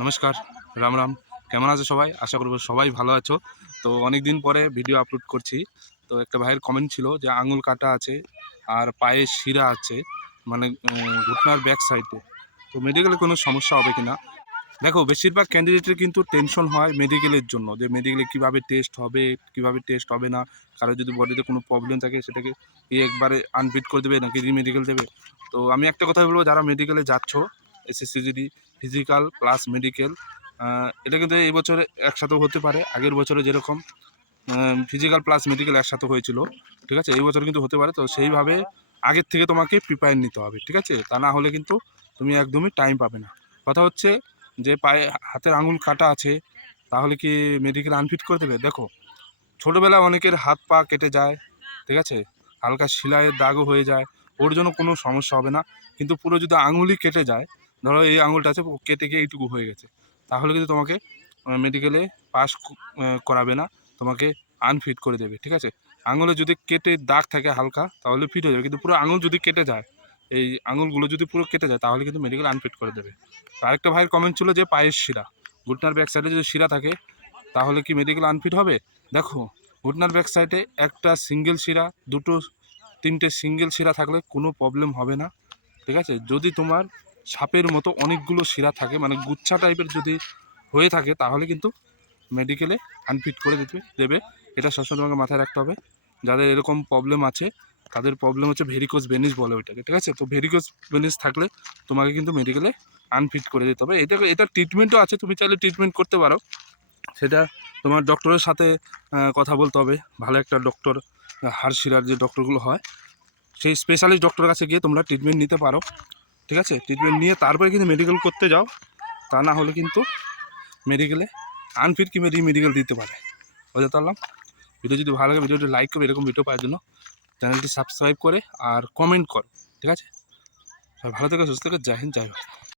নমস্কার, রাম রাম। কেমন আছো সবাই? আশা করব সবাই ভালো আছো। তো অনেক দিন পরে ভিডিও আপলোড করছি। তো একটা ভাইয়ের কমেন্ট ছিল যে আঙুল কাটা আছে আর পায়ে শিরা আছে মানে ঘুটনার ব্যাক সাইডে তো মেডিকেলে কোনো সমস্যা হবে কি না দেখো, বেশিরভাগ ক্যান্ডিডেটের কিন্তু টেনশন হয় মেডিকেলের জন্য, যে মেডিকেলে কীভাবে টেস্ট হবে, কীভাবে টেস্ট হবে না, কারও যদি বডিতে কোনো প্রবলেম থাকে, সেটাকে একবারে আনফিট করে দেবে নাকি রিমেডিকেল দেবে? তো আমি একটা কথা বলব, যারা মেডিকেলে যাচ্ছ এসএসসিজিডি ফিজিক্যাল প্লাস মেডিকেল এটা কিন্তু এই বছরে একসাথে হতে পারে। আগের বছরে যেরকম ফিজিক্যাল প্লাস মেডিকেল একসাথে হয়েছিল, ঠিক আছে? এই বছর কিন্তু হতে পারে। তো সেইভাবে আগের থেকে তোমাকে প্রিপেয়ার নিতে হবে, ঠিক আছে? তা না হলে কিন্তু তুমি একদমই টাইম পাবে না। কথা হচ্ছে যে পায়ে হাতের আঙুল কাটা আছে, তাহলে কি মেডিকেল আনফিট করে দেবে? দেখো ছোটোবেলায় অনেকের হাত পা কেটে যায়, ঠিক আছে? হালকা সেলাইয়ের দাগও হয়ে যায়, ওর জন্য কোনো সমস্যা হবে না। কিন্তু পুরো যদি আঙুলই কেটে যায় ধরো এই আঙুলটা আছে কেটে গিয়ে এইটুকু হয়ে গেছে। তাহলে কিন্তু তোমাকে মেডিকেলে পাস করাবে না, তোমাকে আনফিট করে দেবে, ঠিক আছে? আঙুলে যদি কেটে দাগ থাকে হালকা, তাহলে ফিট হয়ে যাবে, কিন্তু পুরো আঙুল যদি কেটে যায়, এই আঙুলগুলো যদি পুরো কেটে যায়, তাহলে কিন্তু মেডিকেল আনফিট করে দেবে। আরেকটা ভাইয়ের কমেন্ট ছিল যে পায়ের শিরা, ঘুটনার ব্যাক সাইডে যদি শিরা থাকে, তাহলে কি মেডিকেল আনফিট হবে? দেখো, ঘুটনার ব্যাক সাইডে একটা সিঙ্গেল শিরা, দুটো, তিনটে সিঙ্গেল শিরা থাকলে কোনো প্রবলেম হবে না, ঠিক আছে? যদি তোমার সাপের মতো অনেকগুলো শিরা থাকে মানে গুচ্ছা টাইপের যদি হয়ে থাকে, তাহলে কিন্তু মেডিকেলে আনফিট করে দিতে, দেবে। এটা সবসময় তোমাকে মাথায় রাখতে হবে। যাদের এরকম প্রবলেম আছে, তাদের প্রবলেম হচ্ছে ভেরিকোজ বেনিস বলে ওইটাকে, ঠিক আছে? তো ভেরিকোজ বেনিস থাকলে তোমাকে কিন্তু মেডিকেলে আনফিট করে দিতে হবে। এটা এটা ট্রিটমেন্টও আছে, তুমি চাইলে ট্রিটমেন্ট করতে পারো। সেটা তোমার ডক্টরের সাথে কথা বলতে হবে। ভালো একটা ডক্টর হাড় শিরার যে ডক্টরগুলো হয়, সেই স্পেশালিস্ট ডক্টরের কাছে গিয়ে তোমরা ট্রিটমেন্ট নিতে পারো। ঠিক আছে? ট্রিটমেন্ট নিয়ে তারপরে কিন্তু মেডিকেল করতে যাও। তা না হলে কিন্তু মেডিকেলে আনফিট কিংবা রিমেডিকেল দিতে পারে। বুঝতে পারলাম? ভিডিও যদি ভালো লাগে ভিডিওটি লাইক করবে, এরকম ভিডিও পাওয়ার জন্য। চ্যানেলটি সাবস্ক্রাইব করে আর কমেন্ট কর, ঠিক আছে? ভালো থেকে, সুস্থ থেকে, জয় হিন্দ, জয় ভারত।